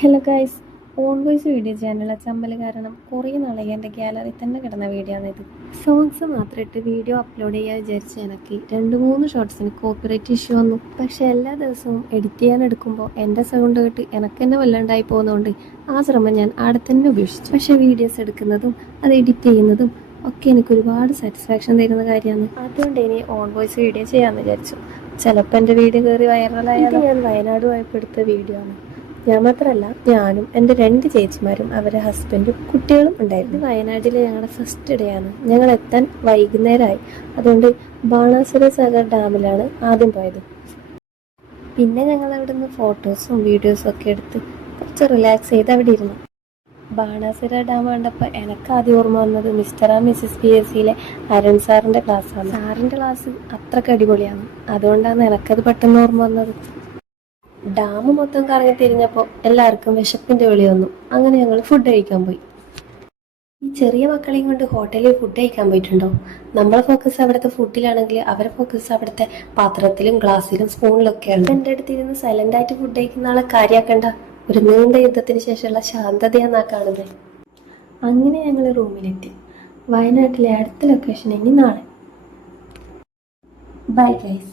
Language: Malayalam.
Hello guys, on voice video ചെയ്യാനുള്ള ചമ്മൽ കാരണം കുറേ നാളായി എൻ്റെ ഗ്യാലറി തന്നെ കിടന്ന വീഡിയോ ആണിത്. സോങ്സ് മാത്രം ഇട്ട് വീഡിയോ അപ്ലോഡ് ചെയ്യാൻ വിചാരിച്ച് എനിക്ക് 2-3 ഷോർട്സിന് കോപ്പിറൈറ്റ് ഇഷ്യൂ വന്നു. പക്ഷേ എല്ലാ ദിവസവും എഡിറ്റ് ചെയ്യാൻ എടുക്കുമ്പോൾ എൻ്റെ സൗണ്ട് കേട്ട് എനിക്ക് തന്നെ വല്ലാണ്ടായി പോകുന്നതുകൊണ്ട് ആ ശ്രമം ഞാൻ അവിടെ തന്നെ ഉപേക്ഷിച്ചു. പക്ഷേ വീഡിയോസ് എടുക്കുന്നതും അത് എഡിറ്റ് ചെയ്യുന്നതും ഒക്കെ എനിക്ക് ഒരുപാട് സാറ്റിസ്ഫാക്ഷൻ തരുന്ന കാര്യമാണ്. അതുകൊണ്ട് ഇനി ഓൺ വോയിസ് വീഡിയോ ചെയ്യാമെന്ന് വിചാരിച്ചു. ചിലപ്പോൾ എൻ്റെ വീഡിയോ കയറി വൈറലായത് ഞാൻ വയനാട് പോയപ്പോൾ എടുത്ത വീഡിയോ ആണ്. ഞാൻ മാത്രമല്ല, ഞാനും എൻ്റെ 2 ചേച്ചിമാരും അവരെ ഹസ്ബൻഡും കുട്ടികളും ഉണ്ടായിരുന്നു. വയനാട്ടിലെ ഞങ്ങളുടെ ഫസ്റ്റ് ഡേ ആണ്. ഞങ്ങൾ എത്താൻ വൈകുന്നേരമായി. അതുകൊണ്ട് ബാണാസുര സാഗർ ഡാമിലാണ് ആദ്യം പോയത്. പിന്നെ ഞങ്ങൾ അവിടെ നിന്ന് ഫോട്ടോസും വീഡിയോസും ഒക്കെ എടുത്ത് കുറച്ച് റിലാക്സ് ചെയ്ത് അവിടെ ഇരുന്നു. ബാണാസുര ഡാം കണ്ടപ്പോൾ എനിക്ക് ആദ്യം ഓർമ്മ വന്നത് മിസ്റ്റർ ആൻഡ് മിസ്സിസ് PSCയിലെ അരുൺ സാറിൻ്റെ ക്ലാസ്സാണ്. സാറിൻ്റെ ക്ലാസ് അത്രയ്ക്ക് അടിപൊളിയാണ്. അതുകൊണ്ടാണ് എനിക്കത് പെട്ടെന്ന് ഓർമ്മ വന്നത്. ഡാം മൊത്തം കറങ്ങി തിരിഞ്ഞപ്പോൾ എല്ലാവർക്കും വിശപ്പിൻ്റെ വിളി വന്നു. അങ്ങനെ ഞങ്ങൾ ഫുഡ് കഴിക്കാൻ പോയി. ഈ ചെറിയ മക്കളെയും കൊണ്ട് ഹോട്ടലിൽ ഫുഡ് കഴിക്കാൻ പോയിട്ടുണ്ടോ? നമ്മളെ ഫോക്കസ് അവിടുത്തെ ഫുഡിലാണെങ്കിൽ അവരെ ഫോക്കസ് അവിടുത്തെ പാത്രത്തിലും ഗ്ലാസ്സിലും സ്പൂണിലൊക്കെയാണ്. എൻ്റെ അടുത്ത് ഇരുന്ന് സൈലൻ്റായിട്ട് ഫുഡ് കഴിക്കുന്ന ആളെ കാര്യമാക്കണ്ട. ഒരു നീണ്ട യുദ്ധത്തിന് ശേഷമുള്ള ശാന്തതയാന്നാ കാണുന്നത്. അങ്ങനെ ഞങ്ങൾ റൂമിലെത്തി. വയനാട്ടിലെ അടുത്ത ലൊക്കേഷൻ ഇനി നാളെ. Bye guys.